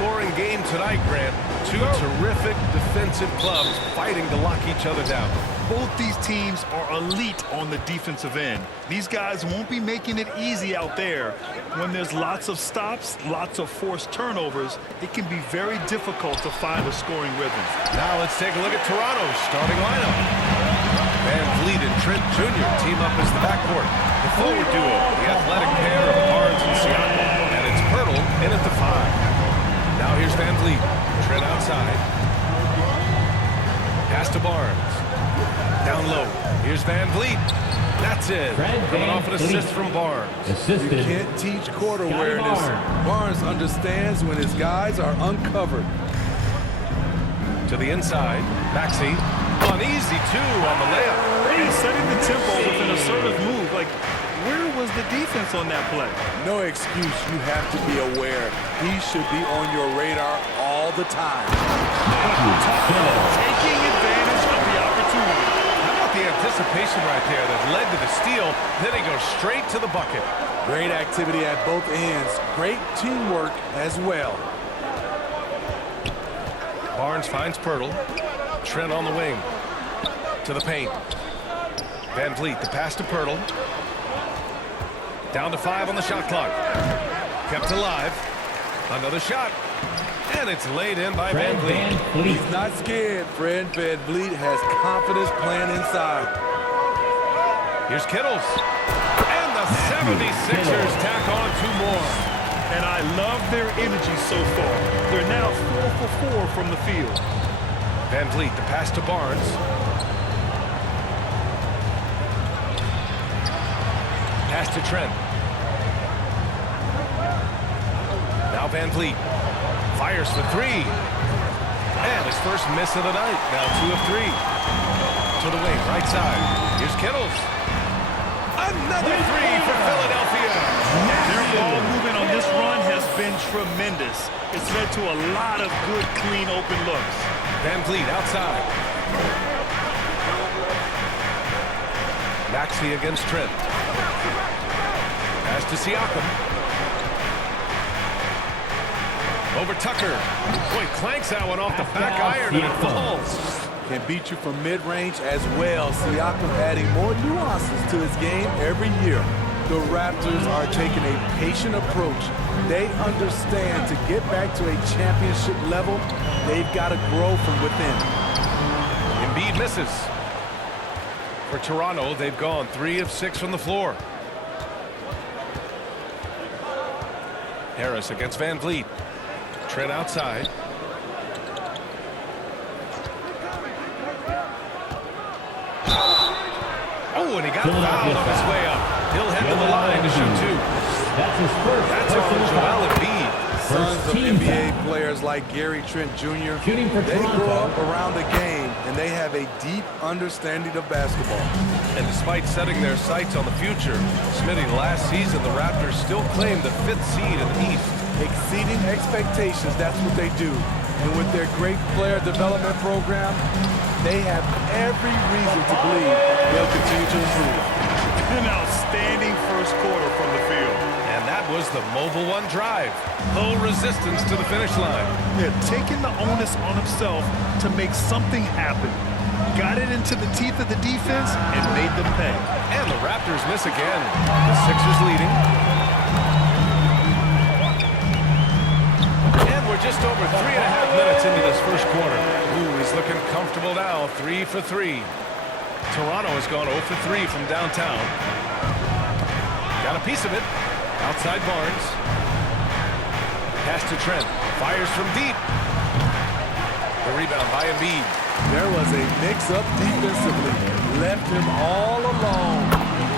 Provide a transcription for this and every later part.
high-scoring game tonight, Grant. Two terrific defensive clubs fighting to lock each other down. Both these teams are elite on the defensive end. These guys won't be making it easy out there. When there's lots of stops, lots of forced turnovers, it can be very difficult to find a scoring rhythm. Now let's take a look at Toronto's starting lineup. Van Vliet and Trent Jr. team up as the backcourt. The forward duo, the athletic pair of Barnes and Siakam. And it's Pirtle in at the 5. Now here's Van Vliet. Trent outside. Pass to Barnes. Down low. Here's Van Vliet. That's it. Coming off an assist from Barnes. You can't teach court awareness. Barnes understands when his guys are uncovered. To the inside. Maxey. Uneasy, too, on the layup. And setting the tempo with an assertive move. Like, where was the defense on that play? No excuse. You have to be aware. He should be on your radar all the time. Taking advantage of the opportunity. How about the anticipation right there that led to the steal? Then he goes straight to the bucket. Great activity at both ends. Great teamwork as well. Barnes finds Pirtle. Trent on the wing. To the paint. Van Vliet, the pass to Pirtle. Down to 5 on the shot clock. Kept alive. Another shot. And it's laid in by Van Vliet. He's not scared. Fred Van Vliet has confidence playing inside. Here's Kittles. And the 76ers tack on 2 more. And I love their energy so far. They're now 4 for 4 from the field. Van Vliet, the pass to Barnes. Pass to Trent. Now Van Vliet fires for 3. And his first miss of the night. Now 2 of 3. To the wing, right side. Here's Kittles. Another 3 for Philadelphia. Their ball movement on this run has been tremendous. It's led to a lot of good, clean, open looks. Van Vliet outside. Maxey against Trent. Pass to Siakam. Over Tucker. Boy, clanks that one off the back iron and it falls. Can beat you from mid-range as well. Siakam adding more nuances to his game every year. The Raptors are taking a patient approach. They understand to get back to a championship level, they've got to grow from within. Embiid misses. For Toronto, they've gone 3 of 6 from the floor. Harris against Van Vliet. Trent outside. Oh, and he got fouled on his way up. He'll head to the line to shoot 2. That's his first. That's on Joel Embiid. Sons of NBA players like Gary Trent Jr., they grow up around the game, and they have a deep understanding of basketball. And despite setting their sights on the future, Smitty, last season the Raptors still claimed the 5th seed in the East. Exceeding expectations, that's what they do. And with their great player development program, they have every reason to believe they'll continue to improve. An outstanding first quarter from the field. And that was the Mobile One drive. Low resistance to the finish line. They're taking the onus on himself to make something happen. Got it into the teeth of the defense and made them pay. And the Raptors miss again. The Sixers leading. And we're just over 3.5 minutes into this first quarter. Ooh, he's looking comfortable now. 3 for 3. Toronto has gone 0 for 3 from downtown. Got a piece of it. Outside Barnes. Pass to Trent. Fires from deep. The rebound by Embiid. There was a mix-up defensively. Left him all alone.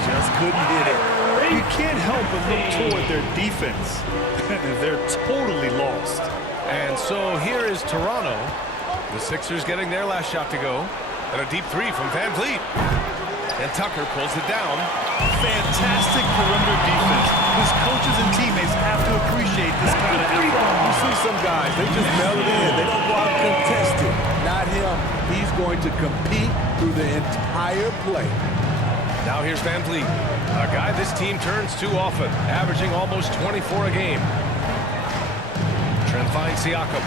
Just couldn't hit it. You can't help but look toward their defense. They're totally lost. And so here is Toronto. The Sixers getting their last shot to go. And a deep 3 from Van Vliet. And Tucker pulls it down. Fantastic perimeter defense. His coaches and teammates have to appreciate this kind of effort. You see some guys, they just mail it in. They don't go out and contest it. Not him. He's going to compete through the entire play. Now here's Van Vliet, a guy this team turns to often, averaging almost 24 a game. Trent and finds Siakam.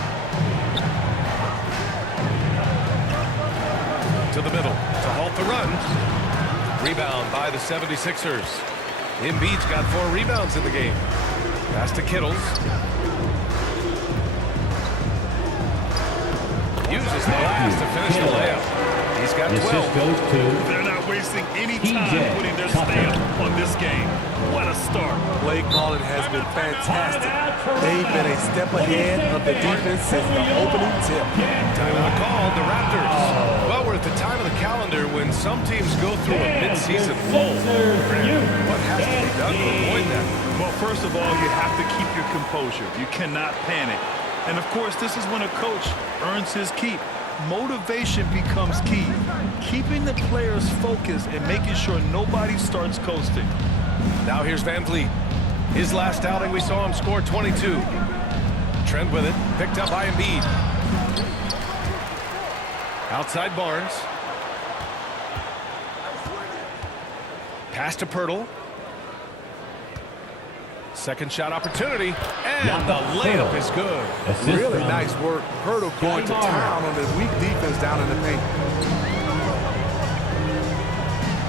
To the middle to halt the run. Rebound by the 76ers. Embiid's got 4 rebounds in the game. Pass to Kittles. Uses the glass to finish the layup. He's got 12. They're not wasting any time putting their stamp on this game. What a start. Play calling has been fantastic. They've been a step ahead of the defense since the opening tip. Timeout called the Raptors. Well, we're at the time of the calendar when some teams go through a mid-season lull. What has to be done to avoid that? Well, first of all, you have to keep your composure. You cannot panic. And, of course, this is when a coach earns his keep. Motivation becomes key. Keeping the players focused and making sure nobody starts coasting. Now here's Van Vliet. His last outing, we saw him score 22. Trent with it, picked up by Embiid. Outside Barnes. Pass to Pirtle. Second shot opportunity, and the layup is good. Really nice work. Pirtle going to town on the weak defense down in the paint.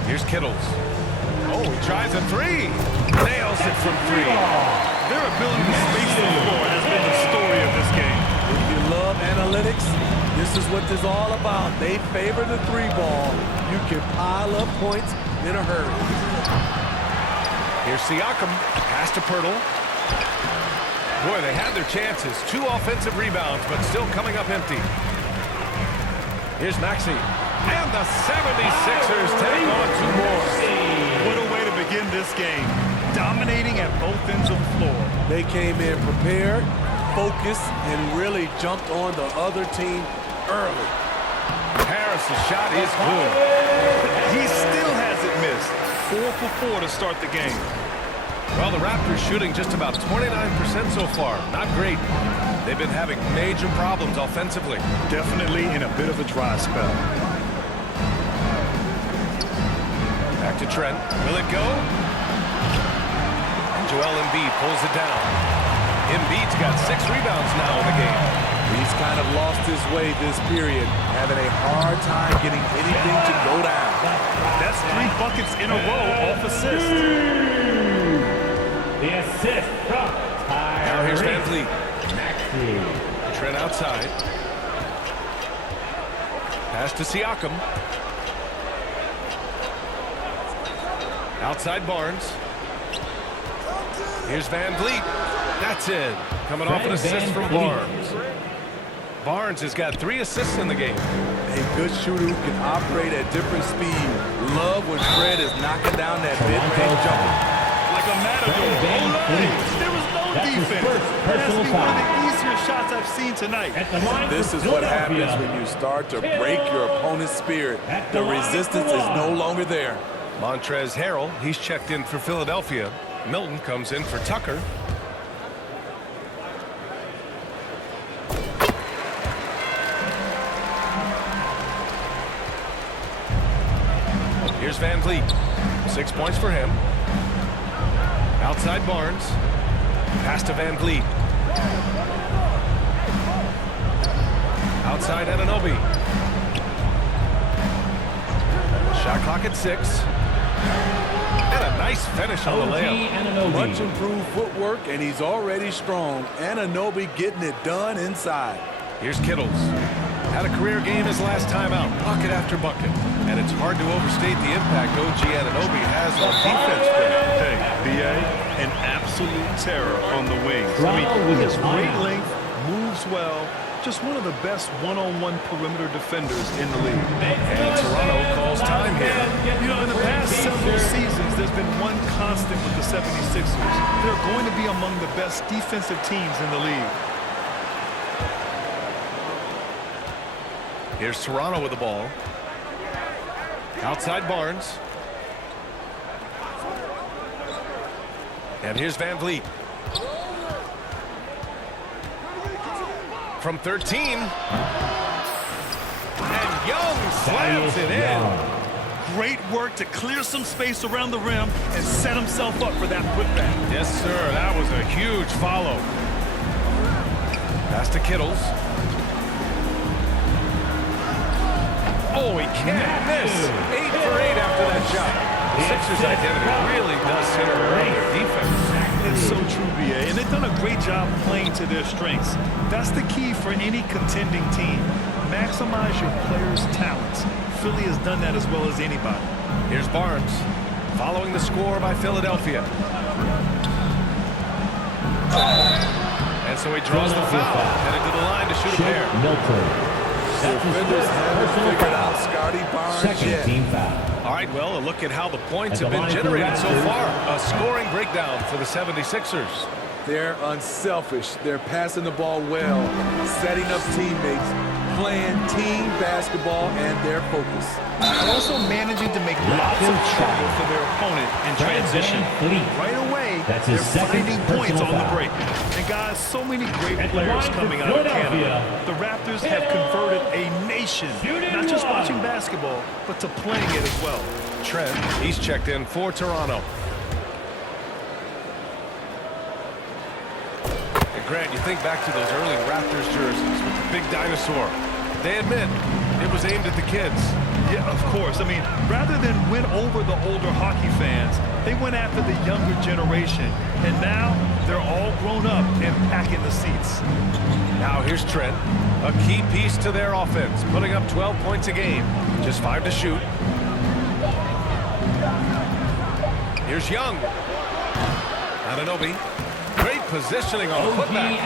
Here's Kittles. Oh, he tries a 3. Nails it from 3. Their ability to space the floor has been the story of this game. If you love analytics, this is what this is all about. They favor the 3-ball. You can pile up points in a hurry. Here's Siakam. Pass to Pirtle. Boy, they had their chances. 2 offensive rebounds, but still coming up empty. Here's Maxey. And the 76ers take on 2 more. What a way to begin this game. Dominating at both ends of the floor. They came in prepared, focused, and really jumped on the other team early. Harris's shot is good. He still hasn't missed. 4 for 4 to start the game. Well, the Raptors shooting just about 29% so far. Not great. They've been having major problems offensively. Definitely in a bit of a dry spell. Back to Trent. Will it go? And Joel Embiid pulls it down. Embiid's got 6 rebounds now in the game. He's kind of lost his way this period, having a hard time getting anything to go down. That's 3 buckets in a row off assist. The assist from Now here's Van Vliet. Trent outside. Pass to Siakam. Outside Barnes. Here's Van Vliet. That's it. Coming off an assist from Barnes. Barnes has got 3 assists in the game. A good shooter who can operate at different speed. Love when Fred is knocking down that mid-range jumper. Like a matador. There was no defense. That has to be one of the easier shots I've seen tonight. This is what happens when you start to break your opponent's spirit. The resistance is no longer there. Montrezl Harrell, he's checked in for Philadelphia. Milton comes in for Tucker. Here's Van Vliet. 6 points for him. Outside Barnes. Pass to Van Vliet. Outside Anunoby. Shot clock at 6. And a nice finish on the layup. Much improved footwork, and he's already strong. Anunoby getting it done inside. Here's Kittles. Had a career game his last time out, bucket after bucket. And it's hard to overstate the impact OG Anunoby has on defense. Hey, B.A., an absolute terror on the wings. I mean, he has great length, moves well, just one of the best one-on-one perimeter defenders in the league. And Toronto calls time here. You know, in the past several seasons, there's been one constant with the 76ers. They're going to be among the best defensive teams in the league. Here's Toronto with the ball. Outside Barnes. And here's Van Vliet. From 13. And Young slams it in. Great work to clear some space around the rim and set himself up for that putback. Yes, sir. That was a huge follow. Pass to Kittles. Oh, he can't miss. 8 for 8 after that shot. The Sixers' identity really does center around their defense. It's so true, B.A., and they've done a great job playing to their strengths. That's the key for any contending team. Maximize your players' talents. Philly has done that as well as anybody. Here's Barnes, following the score by Philadelphia. And so he draws the foul, headed to the line to shoot a pair. The defenders haven't figured out Scotty Barnes yet. Team foul. All right, well, a look at how the points have been generated so far. A scoring breakdown for the 76ers. They're unselfish. They're passing the ball well, setting up teammates, playing team basketball, and they're focused. Also managing to make lots of trouble for their opponent in transition. Right away, they're finding points on the break. And guys, so many great players coming out of Canada. The Raptors have converted a nation, not just watching basketball, but to playing it as well. Trent, he's checked in for Toronto. And Grant, you think back to those early Raptors jerseys with the big dinosaur. They admit it was aimed at the kids. Yeah, of course. I mean, rather than win over the older hockey fans, they went after the younger generation. And now they're all grown up and packing the seats. Now here's Trent, a key piece to their offense, putting up 12 points a game, just 5 to shoot. Here's Young. Anunoby. Great positioning on the putback.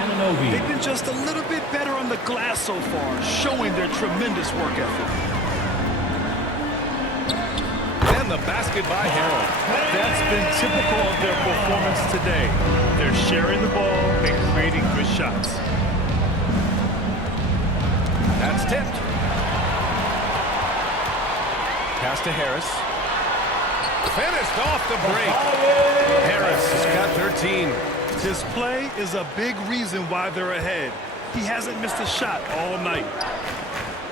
They've been just a little bit better on the glass so far, showing their tremendous work ethic. And the basket by Harrell. That's been typical of their performance today. They're sharing the ball and creating good shots. That's tipped. Pass to Harris. Finished off the break. Harris has got 13. His play is a big reason why they're ahead. He hasn't missed a shot all night.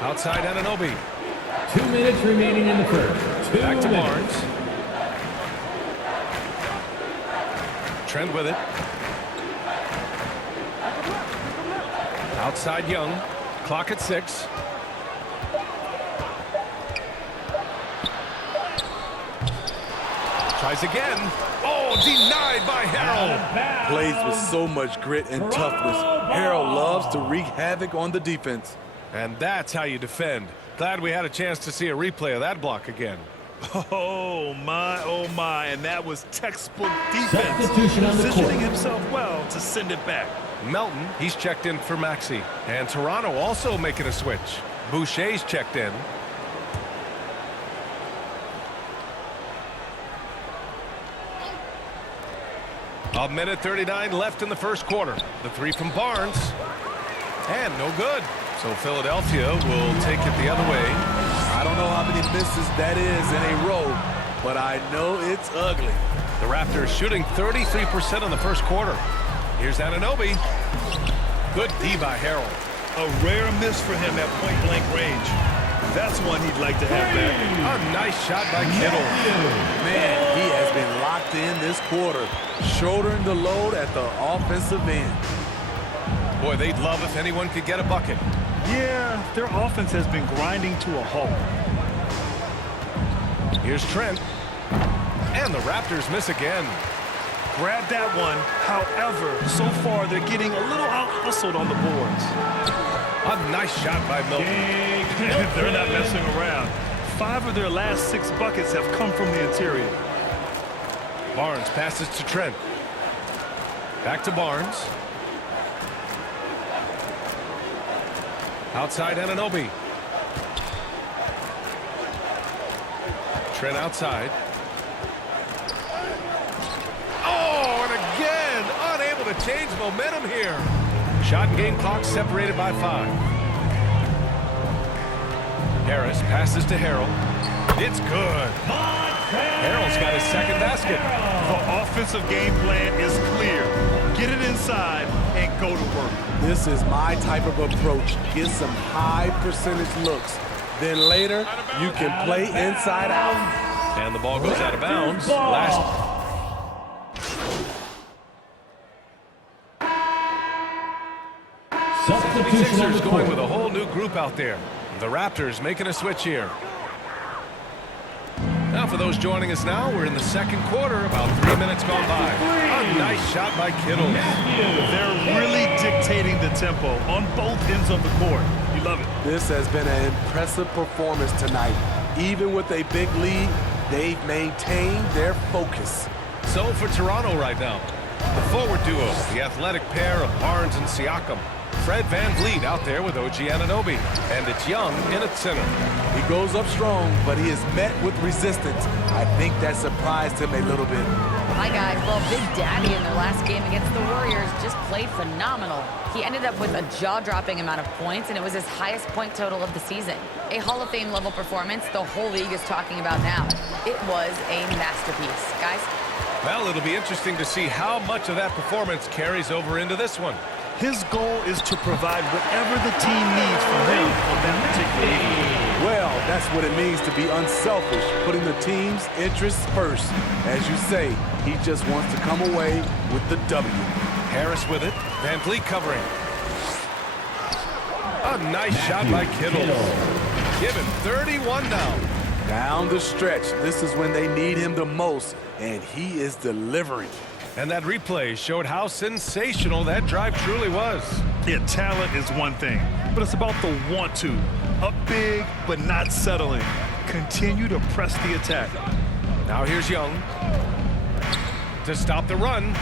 Outside Anunoby. 2 minutes remaining in the first. Back to Barnes. Trent with it. Outside Young. Clock at 6. Tries again. Oh, denied by Harrell. Plays with so much grit and toughness. Harrell loves to wreak havoc on the defense. And that's how you defend. Glad we had a chance to see a replay of that block again. Oh my, and that was textbook defense. Substitution on the court. Positioning himself well to send it back. Melton, he's checked in for Maxey. And Toronto also making a switch. Boucher's checked in. A minute 39 left in the first quarter. The three from Barnes. And no good. So Philadelphia will take it the other way. I don't know how many misses that is in a row, but I know it's ugly. The Raptors shooting 33% in the first quarter. Here's Anunoby. Good D by Harrell. A rare miss for him at point-blank range. That's one he'd like to have back. A nice shot by Kittle. Man, he has been locked in this quarter, shouldering the load at the offensive end. Boy, they'd love if anyone could get a bucket. Yeah, their offense has been grinding to a halt. Here's Trent. And the Raptors miss again. Grab that one. However, so far they're getting a little out-hustled on the boards. A nice shot by Milton. They're not messing around. 5 of their last 6 buckets have come from the interior. Barnes passes to Trent. Back to Barnes. Outside Anunoby. Trent outside. Oh, and again, unable to change momentum here. Shot and game clock separated by 5. Harris passes to Harrell. It's good. Harrell's got his second basket. The offensive game plan is clear. Get it inside and go to work. This is my type of approach. Get some high percentage looks. Then later, you can play inside out. And the ball goes out of bounds. 76ers going with a whole new group out there. The Raptors making a switch here. Now for those joining us now, we're in the second quarter, about 3 minutes gone by. A nice shot by Kittle. They're really dictating the tempo on both ends of the court. You love it. This has been an impressive performance tonight. Even with a big lead, they've maintained their focus. So for Toronto right now, the forward duo, the athletic pair of Barnes and Siakam. Fred VanVleet out there with OG Anunoby, and it's Young in at center. He goes up strong, but he is met with resistance. I think that surprised him a little bit. Hi, guys. Well, Big Daddy in their last game against the Warriors just played phenomenal. He ended up with a jaw-dropping amount of points, and it was his highest point total of the season. A Hall of Fame level performance the whole league is talking about now. It was a masterpiece. Guys? Well, it'll be interesting to see how much of that performance carries over into this one. His goal is to provide whatever the team needs from him on that particular evening. Well, that's what it means to be unselfish, putting the team's interests first. As you say, he just wants to come away with the W. Harris with it. VanVleet covering. A nice shot by Kittle. Give him 31 now. Down the stretch, this is when they need him the most, and he is delivering. And that replay showed how sensational that drive truly was. Yeah, talent is one thing, but it's about the want to. Up big, but not settling. Continue to press the attack. Now here's Young to stop the run.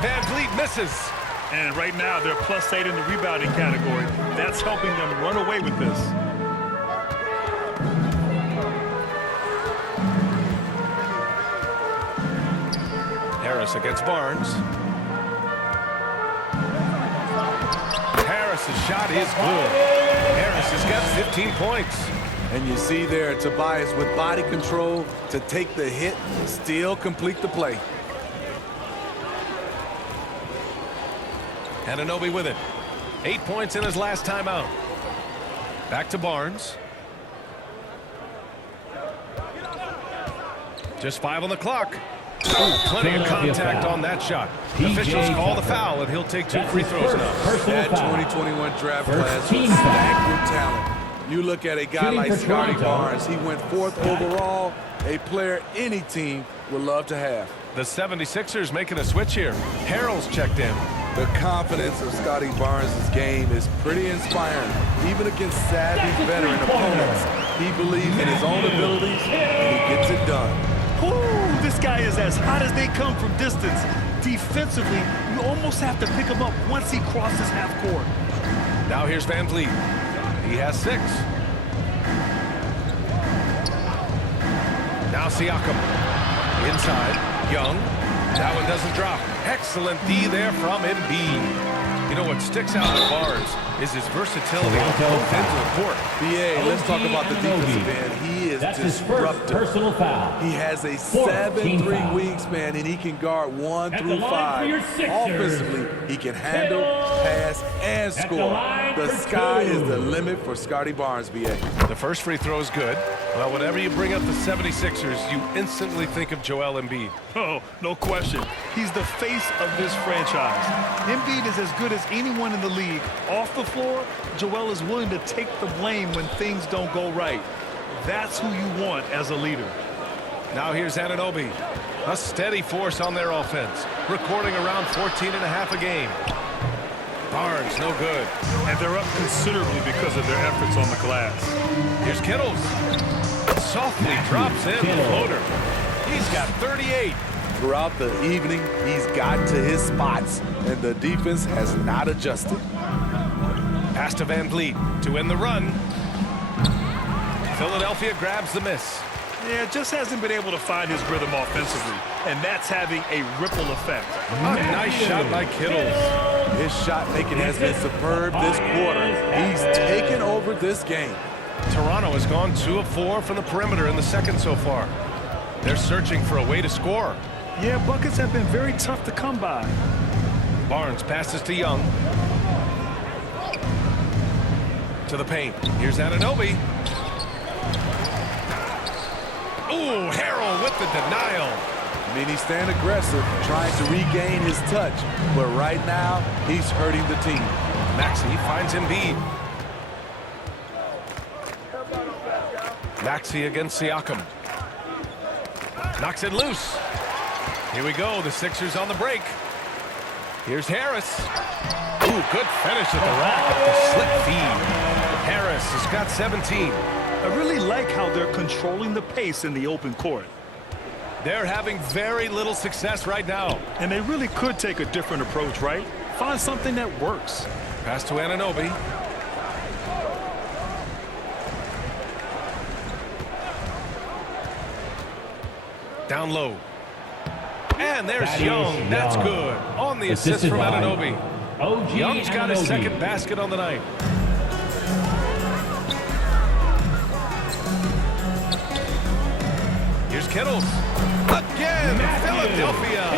VanVleet misses. And right now, they're +8 in the rebounding category. That's helping them run away with this. Harris against Barnes. Harris's shot is good. Harris has got 15 points. And you see there Tobias with body control to take the hit, still complete the play. Anunoby with it. 8 points in his last time out. Back to Barnes. Just 5 on the clock. Ooh, plenty of contact on that shot. Officials call the foul, and he'll take 2 free throws now. That 2021 draft class was stacked with talent. You look at a guy like Scotty Barnes, he went 4th overall, a player any team would love to have. The 76ers making a switch here. Harrell's checked in. The confidence of Scotty Barnes' game is pretty inspiring. Even against savvy veteran opponents, he believes in his own abilities, and he gets it done. Ooh, this guy is as hot as they come from distance. Defensively, you almost have to pick him up once he crosses half court. Now here's VanVleet. He has 6. Now Siakam. Inside. Young. That one doesn't drop. Excellent D there from Embiid. You know what sticks out at Barnes is his versatility on both ends of the court. BA, let's talk about the defensive end. He is That's his first disruptive. personal foul. He has a 14 7'3" foul. wingspan, and he can guard 1 At the through line 5. for your Sixers. Offensively, he can handle, Kittle. pass, and At the score. line The for sky 2. is the limit for Scotty Barnes, BA. The first free throw is good. Well, whenever you bring up the 76ers, you instantly think of Joel Embiid. Oh, no question. He's the face of this franchise. Embiid is as good as anyone in the league. Off the floor, Joel is willing to take the blame when things don't go right. That's who you want as a leader. Now here's Anunoby. A steady force on their offense, recording around 14.5 a game. Barnes, no good. And they're up considerably because of their efforts on the glass. Here's Kittles. Softly drops in the floater. He's got 38. Throughout the evening, he's gotten to his spots, and the defense has not adjusted. Pass to VanVleet to end the run. Philadelphia grabs the miss. Yeah, just hasn't been able to find his rhythm offensively, and that's having a ripple effect. A nice shot by Kittles. His shot making has been superb this quarter. He's taken over this game. Toronto has gone 2 of 4 from the perimeter in the second so far. They're searching for a way to score. Yeah, buckets have been very tough to come by. Barnes passes to Young. To the paint. Here's Anunoby. Ooh, Harrell with the denial. I mean, he's staying aggressive, trying to regain his touch. But right now, he's hurting the team. Maxey finds Embiid. Maxey against Siakam. Knocks it loose. Here we go. The Sixers on the break. Here's Harris. Ooh, good finish at the rack. The slick feed. Harris has got 17. I really like how they're controlling the pace in the open court. They're having very little success right now. And they really could take a different approach, right? Find something that works. Pass to Anunoby. Down low. And there's Thaddeus Young. That's Young. good. On the assist Assisted from by Anunoby. OG Young's got his Anunoby. second basket on the night. Here's Kittles. Again, Philadelphia.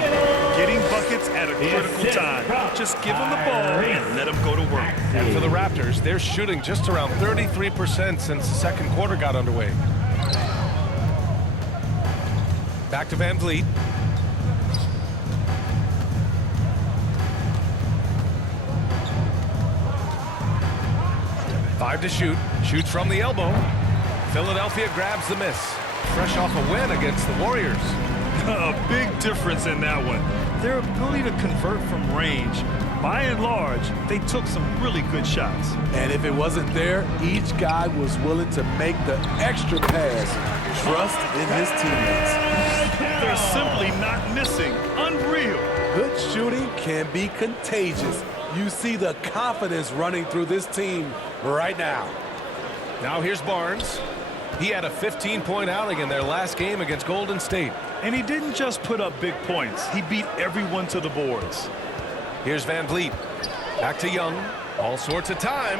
Getting buckets at a critical time. Just give them the ball and let them go to work. And for the Raptors, they're shooting just around 33% since the second quarter got underway. Back to Van Vliet. Five to shoot. Shoots from the elbow. Philadelphia grabs the miss. Fresh off a win against the Warriors. A big difference in that one. Their ability to convert from range. By and large, they took some really good shots. And if it wasn't there, each guy was willing to make the extra pass. Trust in his teammates. They're simply not missing. Unreal. Good shooting can be contagious. You see the confidence running through this team right now. Now here's Barnes. He had a 15-point outing in their last game against Golden State. And he didn't just put up big points. He beat everyone to the boards. Here's Van Vliet. Back to Young. All sorts of time.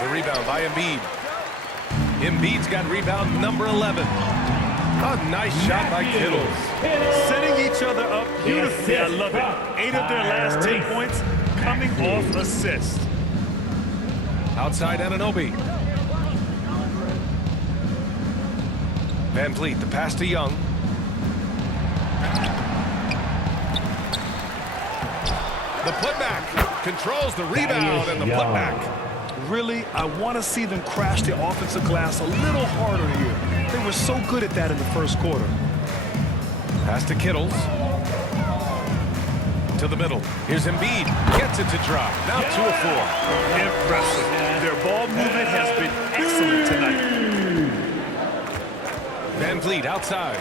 The rebound by Embiid. Embiid's got rebound number 11. A nice shot by Kittles. Setting each other up beautifully. I love it. 8 of their last 10 points coming off assist. Outside Anunoby. Van Vliet, the pass to Young. The putback controls the rebound and the putback. Really, I want to see them crash the offensive glass a little harder here. They were so good at that in the first quarter. Pass to Kittles. To the middle. Here's Embiid. Gets it to drop. Now 2 of 4. Impressive. Their ball movement has been excellent tonight. Van Vliet outside.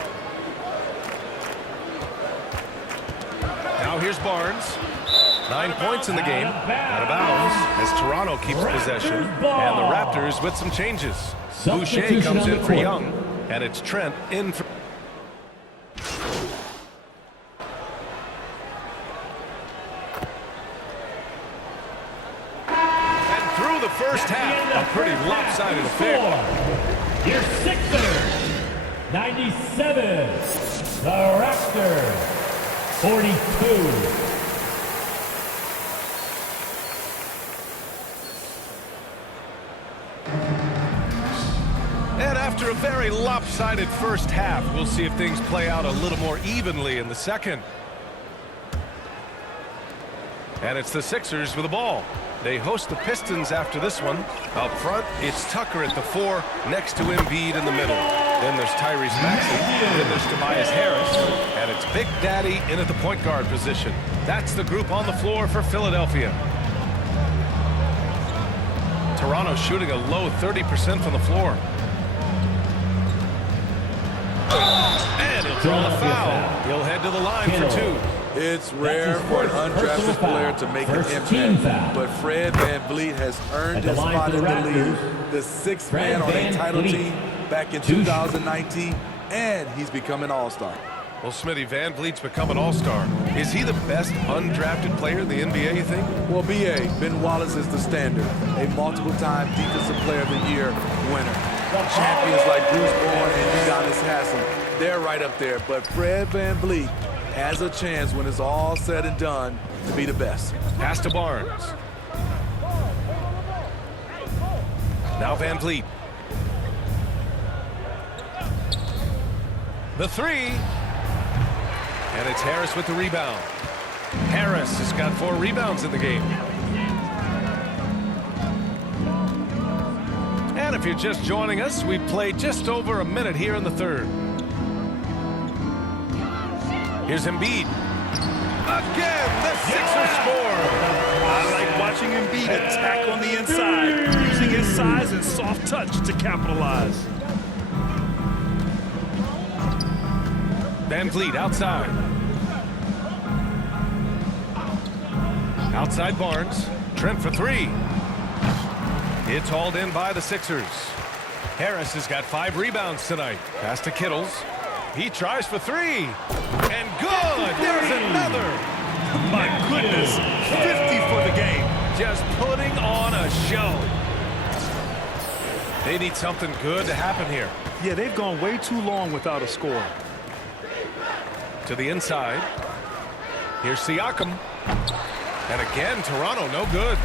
Now here's Barnes. 9 points in the game. Out of bounds as Toronto keeps possession. And the Raptors with some changes. Boucher comes in for Young. And it's Trent in for... And through the first half, a pretty lopsided affair. Your Sixers, 97. The Raptors, 42. And after a very lopsided first half, we'll see if things play out a little more evenly in the second. And it's the Sixers with the ball. They host the Pistons after this one. Up front, it's Tucker at the 4, next to Embiid in the middle. Then there's Tyrese Maxey, then there's Tobias Harris, and it's Big Daddy in at the point guard position. That's the group on the floor for Philadelphia. Toronto shooting a low 30% from the floor. And he'll draw the foul. He'll head to the line for 2. It's rare for an undrafted player to make an impact, but Fred Van Vliet has earned his spot in the league. The 6th man on a title team back in 2019, and he's become an all-star. Well, Smitty, Van Vliet's become an all-star. Is he the best undrafted player in the NBA, you think? Well, B.A., Ben Wallace is the standard, a multiple-time Defensive Player of the Year winner. Champions like Bruce Bowen and Udonis Haslem, they're right up there, but Fred Van Vliet has a chance when it's all said and done to be the best. Pass to Barnes. Now Van Vliet. The 3. And it's Harris with the rebound. Harris has got 4 rebounds in the game. And if you're just joining us, we played just over a minute here in the third. Here's Embiid. Again, the Sixers score. I like watching Embiid attack on the inside, using his size and soft touch to capitalize. Van Vliet outside. Outside Barnes. Trent for three. It's hauled in by the Sixers. Harris has got 5 rebounds tonight. Pass to Kittles. He tries for three. And good! There's another! My goodness, 50 for the game. Just putting on a show. They need something good to happen here. Yeah, they've gone way too long without a score. To the inside. Here's Siakam. And again, Toronto no good.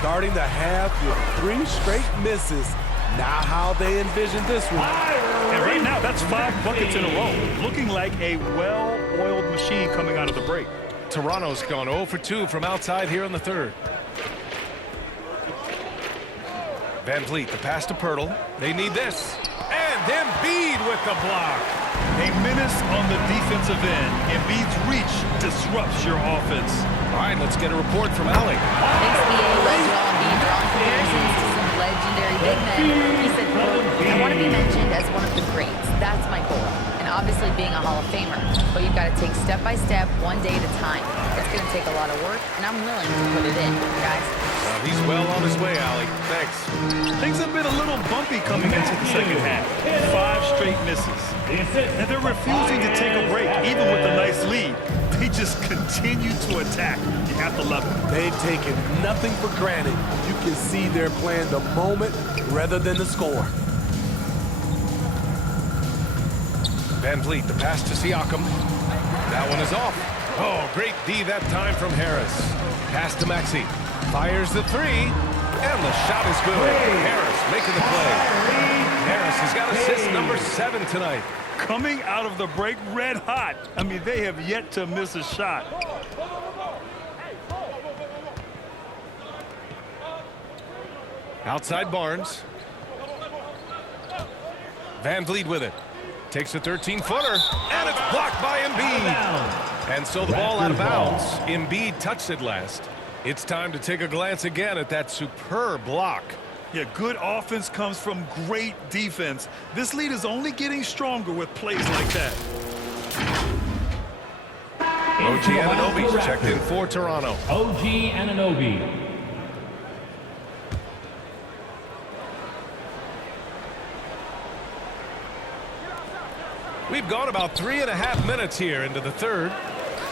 Starting the half with 3 straight misses. Now how they envision this one. And right now, that's 5 buckets in a row. Looking like a well-oiled machine coming out of the break. Toronto's gone 0 for 2 from outside here in the third. Van Vliet, the pass to Pirtle. They need this. And Embiid with the block. A menace on the defensive end. Embiid's reach disrupts your offense. All right, let's get a report from Allie. Thanks, BA, led Joel Embiid drawing comparisons to some legendary big men. He said, quote, I want to be mentioned as one of the greats. That's my goal. And obviously being a Hall of Famer. But you've got to take step by step, one day at a time. It's going to take a lot of work, and I'm willing to put it in, guys. He's well on his way, Allie. Thanks. Things have been a little bumpy coming into the second half. 5 straight misses. And they're refusing to take a break, even with a nice lead. They just continue to attack. You have to love it. They've taken nothing for granted. You can see they're playing the moment rather than the score. Van Vliet, the pass to Siakam. That one is off. Oh, great D that time from Harris. Pass to Maxey. Fires the three. And the shot is good. Harris making the play. Harris has got assist number 7 tonight. Coming out of the break red hot. I mean, they have yet to miss a shot. Outside Barnes. Van Vliet with it. Takes a 13-footer. And it's blocked by Embiid. And so the ball out of bounds. Embiid touched it last. It's time to take a glance again at that superb block. Yeah, good offense comes from great defense. This lead is only getting stronger with plays like that. OG Anunoby's checked in for Toronto. OG Anunoby. We've gone about 3.5 minutes here into the third.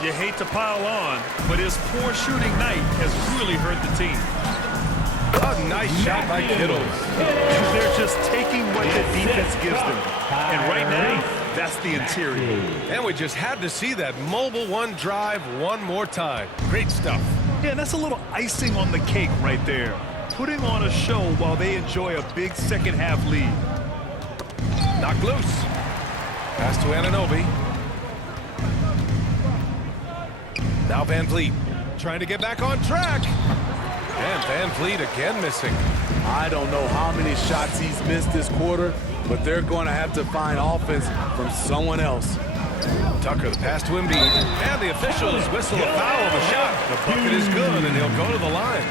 You hate to pile on, but his poor shooting night has really hurt the team. A nice shot by Kittles. They're just taking what the defense gives them. And right now, that's the interior. And we just had to see that mobile one drive one more time. Great stuff. Yeah, that's a little icing on the cake right there. Putting on a show while they enjoy a big second half lead. Knocked loose. Pass to Anunoby. Now Van Vliet trying to get back on track. And Van Vliet again missing. I don't know how many shots he's missed this quarter, but they're going to have to find offense from someone else. Tucker, the pass to Embiid. And the officials whistle a foul of a shot. The bucket is good, and he'll go to the line.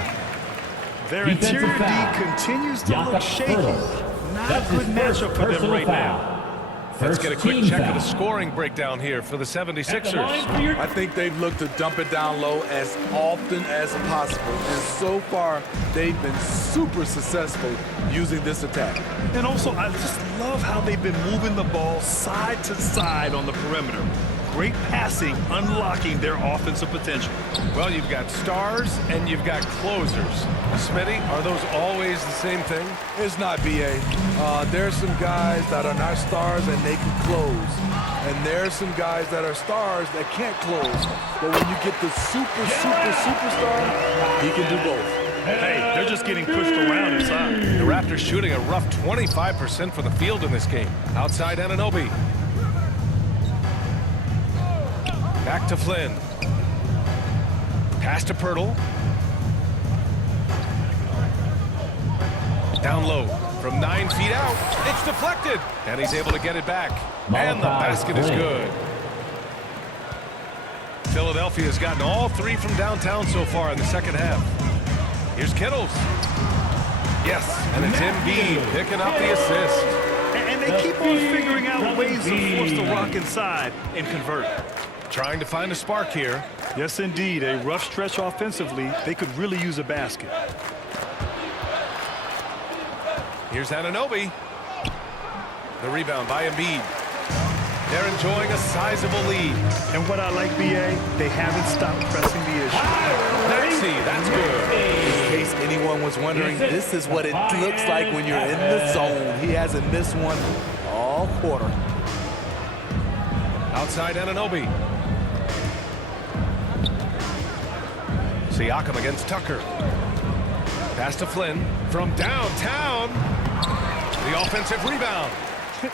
Their interior D continues to look shaky. Not a good matchup for them right now. Let's get a quick check of the scoring breakdown here for the 76ers. I think they've looked to dump it down low as often as possible. And so far, they've been super successful using this attack. And also, I just love how they've been moving the ball side to side on the perimeter. Great passing, unlocking their offensive potential. Well, you've got stars and you've got closers. Smitty, are those always the same thing? It's not, B.A. There's some guys that are not stars and they can close. And there's some guys that are stars that can't close. But when you get the superstar, he can do both. Hey, they're just getting pushed around inside. The Raptors shooting a rough 25% from the field in this game. Outside Anunoby. Back to Flynn. Pass to Pirtle. Down low From 9 feet out. It's deflected. And he's able to get it back. And the Malachi basket is Flynn. good. Philadelphia's gotten all 3 from downtown so far in the second half. Here's Kittles. Yes, and it's Embiid picking up the assist. And they keep on figuring out ways to force the Rock inside and convert. Trying to find a spark here. Yes, indeed. A rough stretch offensively. They could really use a basket. Here's Anunoby. The rebound by Embiid. They're enjoying a sizable lead. And what I like, B.A., they haven't stopped pressing the issue. That's good. In case anyone was wondering, this is what it looks like when you're in the zone. He hasn't missed one all quarter. Outside Anunoby. Siakam against Tucker. Pass to Flynn from downtown. The offensive rebound.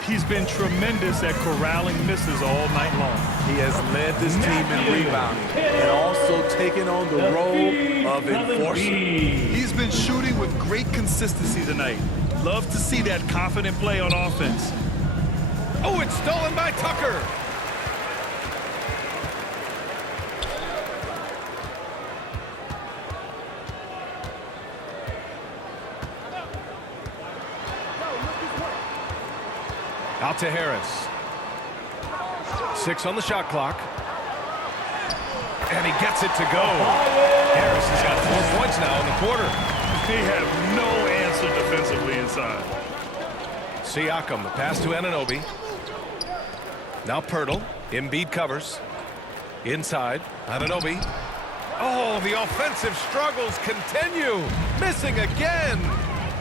He's been tremendous at corralling misses all night long. He has led this team in rebounding and also taken on the role of enforcer. He's been shooting with great consistency tonight. Love to see that confident play on offense. Oh, it's stolen by Tucker. Out to Harris. 6 on the shot clock. And he gets it to go. Harris has got 4 points now in the quarter. They have no answer defensively inside. Siakam, the pass to Anunoby. Now Pirtle. Embiid covers. Inside. Anunoby. Oh, the offensive struggles continue. Missing again.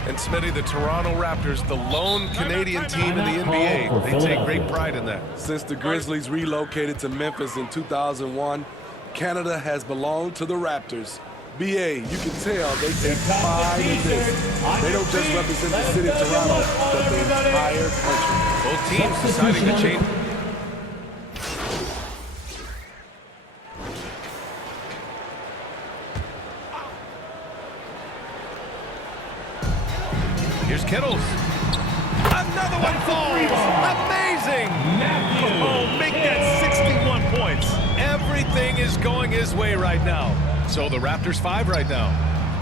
And Smitty, the Toronto Raptors, the lone Canadian team in the NBA. They take great pride in that. Since the Grizzlies relocated to Memphis in 2001, Canada has belonged to the Raptors. BA, you can tell they take pride in this. They don't just represent the city of Toronto, but the entire country. Both teams deciding to change. Here's Kittles. Another one falls. Amazing. Oh, make that 61 points. Everything is going his way right now. So the Raptors 5 right now.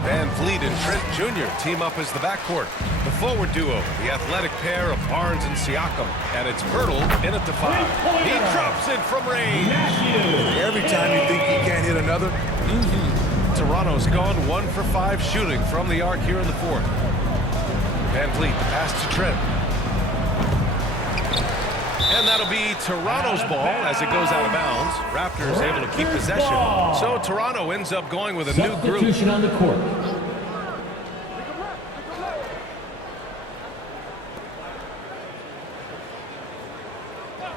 Van Vliet and Trent Jr. team up as the backcourt. The forward duo, the athletic pair of Barnes and Siakam. And it's Pirtle in at the 5. He drops it from range. Every time you think he can't hit another, Toronto's gone 1 for 5 shooting from the arc here in the fourth. Van Vliet, the pass to Trent. And that'll be Toronto's ball as it goes out of bounds. Raptors able to keep possession. So Toronto ends up going with a new group. Substitution on the court.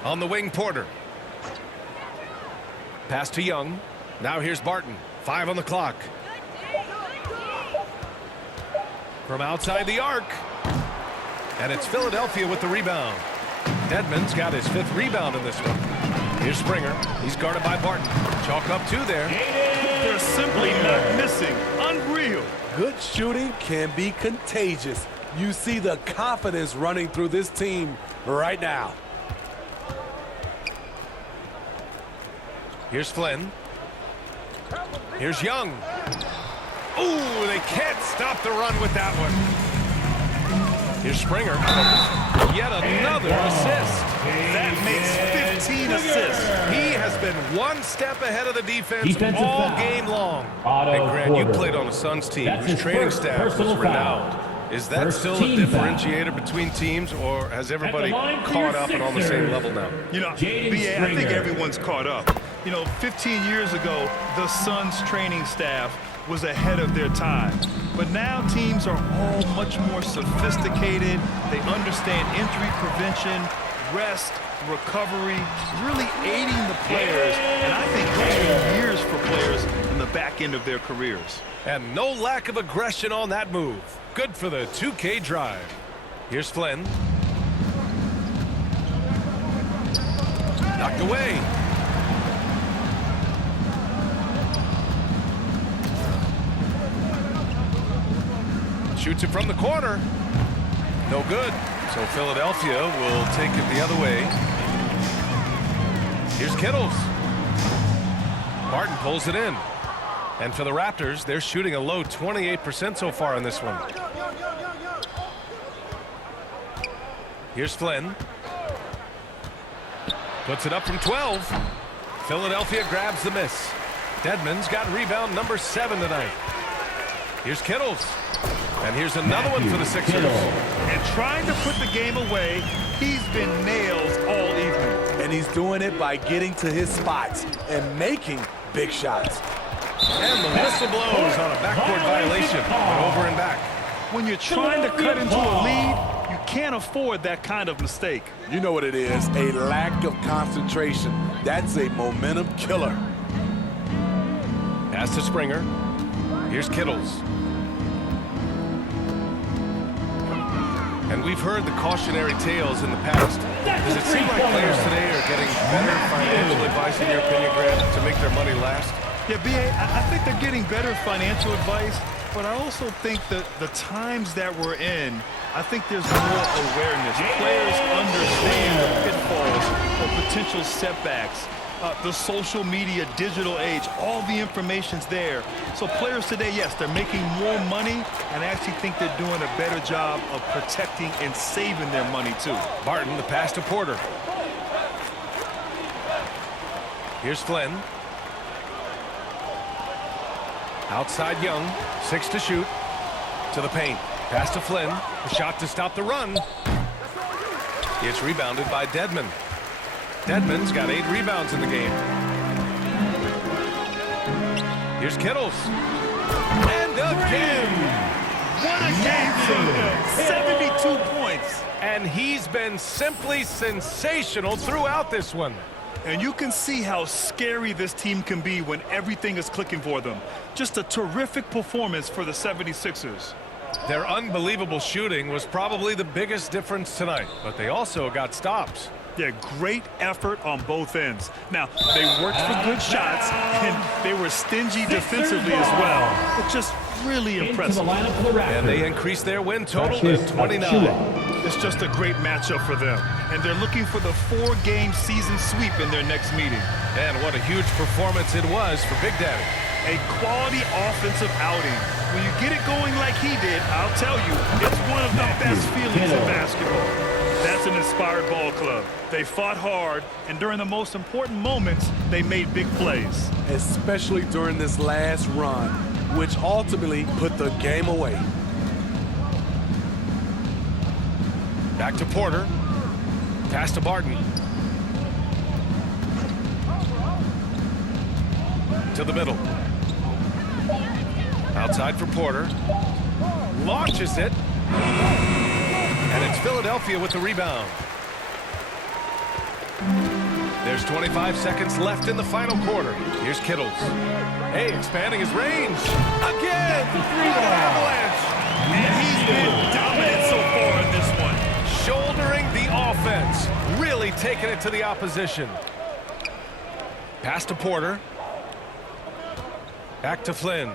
On the wing, Porter. Pass to Young. Now here's Barton. 5 on the clock. From outside the arc. And it's Philadelphia with the rebound. Dedmon's got his 5th rebound in this one. Here's Springer. He's guarded by Barton. Chalk up 2 there. They're simply not missing. Unreal. good shooting can be contagious. You see the confidence running through this team right now. Here's Flynn. Here's Young. Ooh, they can't stop the run with that one. Here's Springer. Yet another assist. That makes 15 assists. He has been one step ahead of the defense Defensive all foul. game long. Otto And Grant, you Porter. played on a Suns team That's whose his training first staff was personal renowned. foul. Is that First still a team foul. differentiator between teams, or has everybody line for caught your up and on the same Sixers. level now? You know, Jaden BA, I think Springer. everyone's caught up. You know, 15 years ago, the Suns training staff was ahead of their time. But now teams are all much more sophisticated. They understand injury prevention, rest, recovery, really aiding the players. And I think coaching years for players in the back end of their careers. And no lack of aggression on that move. Good for the 2K drive. Here's Flynn. Knocked away. Shoots it from the corner. No good. So Philadelphia will take it the other way. Here's Kittles. Barton pulls it in. And for the Raptors, they're shooting a low 28% so far in this one. Here's Flynn. Puts it up from 12. Philadelphia grabs the miss. Dedmon's got rebound number 7 tonight. Here's Kittles. And here's another one for the Sixers. And trying to put the game away, he's been nails all evening. And he's doing it by getting to his spots and making big shots. And the whistle blows on a backcourt violation. But over and back. When you're trying to cut into a lead, you can't afford that kind of mistake. You know what it is, a lack of concentration. That's a momentum killer. Pass to Springer. Here's Kittles. And we've heard the cautionary tales in the past. Does it seem like players today are getting better financial advice, in your opinion, Grant, to make their money last? Yeah, B.A., I think they're getting better financial advice, but I also think that the times that we're in, I think there's more awareness. Players understand the pitfalls or potential setbacks. The social media, digital age, all the information's there. So players today, yes, they're making more money, and I actually think they're doing a better job of protecting and saving their money, too. Barton, the pass to Porter. Here's Flynn. Outside Young, 6 to shoot. To the paint. Pass to Flynn. A shot to stop the run. It's rebounded by Dedmon. Dedmon's got 8 rebounds in the game. Here's Kittles. And again. What a game from him. 72 points. And he's been simply sensational throughout this one. And you can see how scary this team can be when everything is clicking for them. Just a terrific performance for the 76ers. Their unbelievable shooting was probably the biggest difference tonight, but they also got stops. Yeah, great effort on both ends. Now, they worked for good shots, and they were stingy defensively as well. But just really impressive. And they increased their win total to 29. It's just a great matchup for them. And they're looking for the 4-game season sweep in their next meeting. And what a huge performance it was for Big Daddy. A quality offensive outing. When you get it going like he did, I'll tell you, it's one of the best feelings in basketball. That's an inspired ball club. They fought hard, and during the most important moments, they made big plays. Especially during this last run, which ultimately put the game away. Back to Porter. Pass to Barton. To the middle. Outside for Porter. Launches it. And it's Philadelphia with the rebound. There's 25 seconds left in the final quarter. Here's Kittles. Hey, expanding his range. Again! Avalanche! And he's been dominant so far in this one. Shouldering the offense. Really taking it to the opposition. Pass to Porter. Back to Flynn.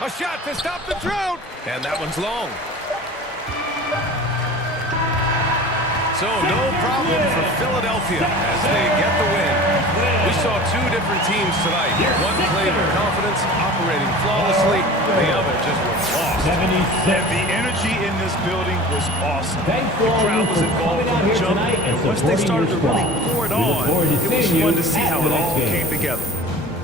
A shot to stop the drought. And that one's long. So no problem for Philadelphia as they get the win. We saw 2 different teams tonight. One played with confidence, operating flawlessly. The other just was lost. And the energy in this building was awesome. The crowd was involved from the jump. And once they started to really pour it on, it was fun to see how it all came together.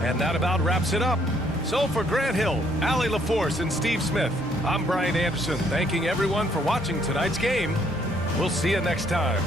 And that about wraps it up. So for Grant Hill, Allie LaForce, and Steve Smith, I'm Brian Anderson, thanking everyone for watching tonight's game. We'll see you next time.